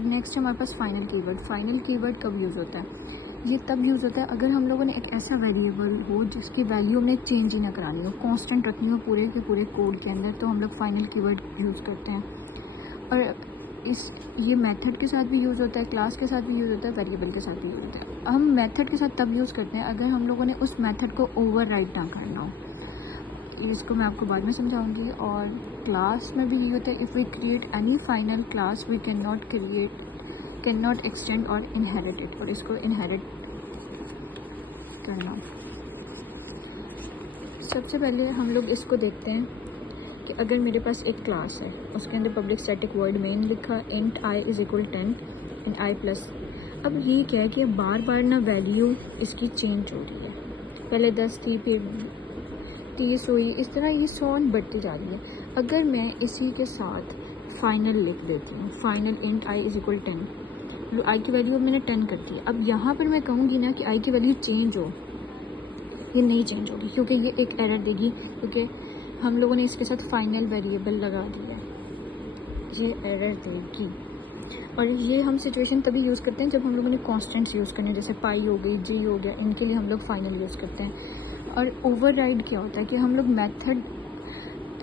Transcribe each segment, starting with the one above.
अब नेक्स्ट हमारे पास final keyword. Final keyword कब यूज़ होता है? ये तब यूज़ होता है अगर हम लोगों ने एक ऐसा वेरिएबल हो जिसकी वैल्यू में चेंज ही ना करानी हो, कांस्टेंट रखनी हो पूरे के पूरे कोड के अंदर, तो हम लोग फाइनल कीवर्ड यूज़ करते हैं। और ये मेथड के साथ भी यूज़ होता है, क्लास के साथ भी यूज़ होता है, वेरिएबल के साथ भी यूज़ होता है। हम मेथड के साथ तब यूज़ करते हैं अगर हम लोगों ने उस मेथड को ओवरराइड ना करना हो, इसको मैं आपको बाद में समझाऊंगी। और क्लास में भी ये होता है, if we create any final class we can not extend और इनहेरिट इट, और इसको इनहेरिट करना। सबसे पहले हम लोग इसको देखते हैं कि अगर मेरे पास एक क्लास है, उसके अंदर पब्लिक स्टैटिक वॉइड मेन लिखा, int I is equal 10 and I plus. अब ये क्या है कि बार बार ना वैल्यू इसकी चेंज हो रही है, पहले 10 थी फिर 30 हुई, इस तरह ये 100 बढ़ती जा रही है। अगर मैं इसी के साथ फाइनल लिख देती हूँ, final int I is equal 10, आई की वैल्यू मैंने 10 कर दी है। अब यहाँ पर मैं कहूँगी ना कि आई की वैल्यू चेंज हो, ये नहीं चेंज होगी क्योंकि ये एक एरर देगी, क्योंकि हम लोगों ने इसके साथ फाइनल वेरिएबल लगा दिया है, ये एरर देगी। और ये हम सिचुएशन तभी यूज़ करते हैं जब हम लोगों ने कॉन्स्टेंट्स यूज़ करने, जैसे पाई हो गई, जी हो गया, इनके लिए हम लोग फाइनल यूज़ करते हैं। और ओवरराइड क्या होता है कि हम लोग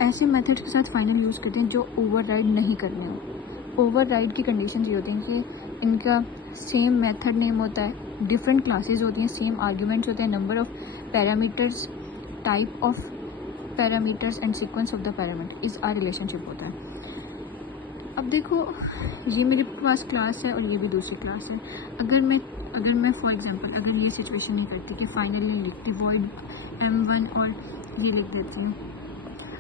ऐसे मेथड के साथ फाइनल यूज़ करते हैं जो ओवरराइड नहीं करने हो। ओवरराइड की कंडीशन ये होती हैं कि इनका सेम मेथड नेम होता है, डिफरेंट क्लासेस होती हैं, सेम आर्ग्यूमेंट्स होते हैं, number of parameters, type of parameters and sequence of the parameter is a relationship होता है। अब देखो, ये मेरे पास क्लास है और ये भी दूसरी क्लास है। अगर मैं फॉर एग्जांपल अगर ये सिचुएशन नहीं करती कि फाइनली लिखती वॉइड m1 और ये लिख देती हूँ,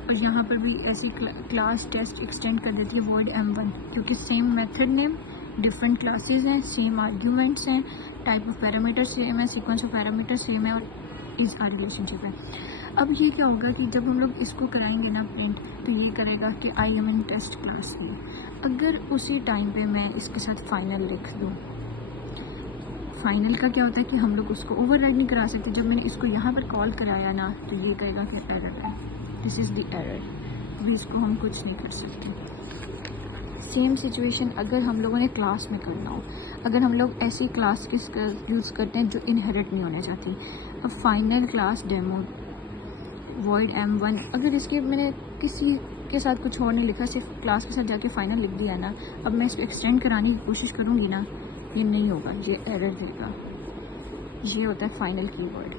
और यहाँ पर भी ऐसी क्लास टेस्ट एक्सटेंड कर देती है वॉइड m1, क्योंकि same method name, different classes हैं, सेम आर्ग्यूमेंट्स हैं, टाइप ऑफ पैरामीटर सेम है, सीक्वेंस ऑफ पैरामीटर सेम है, और इस आ रिलेशनशिप है। अब ये क्या होगा कि जब हम लोग इसको कराएंगे ना प्रिंट, तो ये करेगा कि I am in test class में। अगर उसी टाइम पे मैं इसके साथ फाइनल लिख दूँ, फाइनल का क्या होता है कि हम लोग उसको ओवरराइड नहीं करा सकते। जब मैंने इसको यहाँ पर कॉल कराया ना, तो ये कहेगा कि एरर है, दिस इज़ द एरर, अभी इसको हम कुछ नहीं कर सकते। सेम सिचुएशन अगर हम लोगों ने क्लास में करना हो, अगर हम लोग ऐसी क्लास की यूज़ करते हैं जो इनहेरिट नहीं होने चाहती। अब final class demo void m1, अगर इसके मैंने किसी के साथ कुछ और नहीं लिखा, सिर्फ क्लास के साथ जाके फाइनल लिख दिया ना, अब मैं इसको एक्सटेंड कराने की कोशिश करूँगी ना, ये नहीं होगा, ये एरर देगा। ये होता है फाइनल कीवर्ड।